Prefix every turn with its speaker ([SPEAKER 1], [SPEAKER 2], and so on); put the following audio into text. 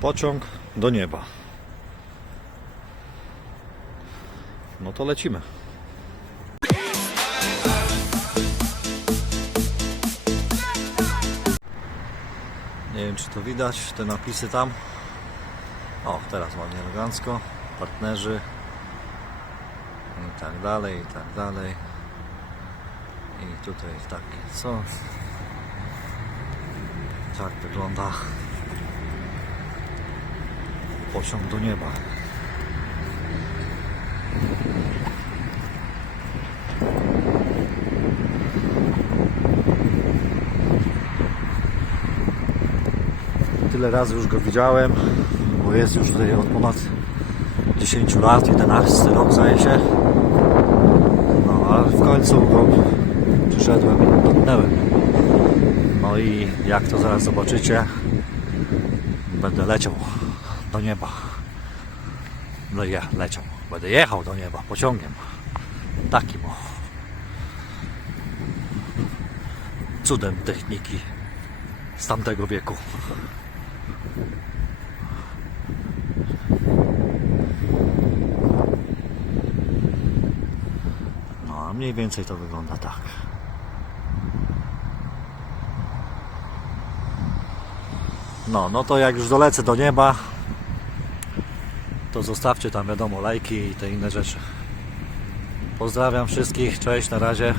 [SPEAKER 1] Pociąg do nieba. No to lecimy. Nie wiem czy to widać, te napisy tam. O, teraz ładnie elegancko. Partnerzy. I tak dalej, i tak dalej. I tutaj takie co. Tak wygląda pociąg do nieba. Tyle razy już go widziałem, bo jest już tutaj od ponad 10 lat, 11 rok zdaje się. No, a w końcu go przyszedłem, dotknęłem. No i jak to zaraz zobaczycie, będę leciał do nieba. No ja leciał. Będę jechał do nieba pociągiem. Takim o. Cudem techniki z tamtego wieku. No, a mniej więcej to wygląda tak. No, no to jak już dolecę do nieba, to zostawcie tam wiadomo lajki i te inne rzeczy. Pozdrawiam wszystkich, cześć, na razie.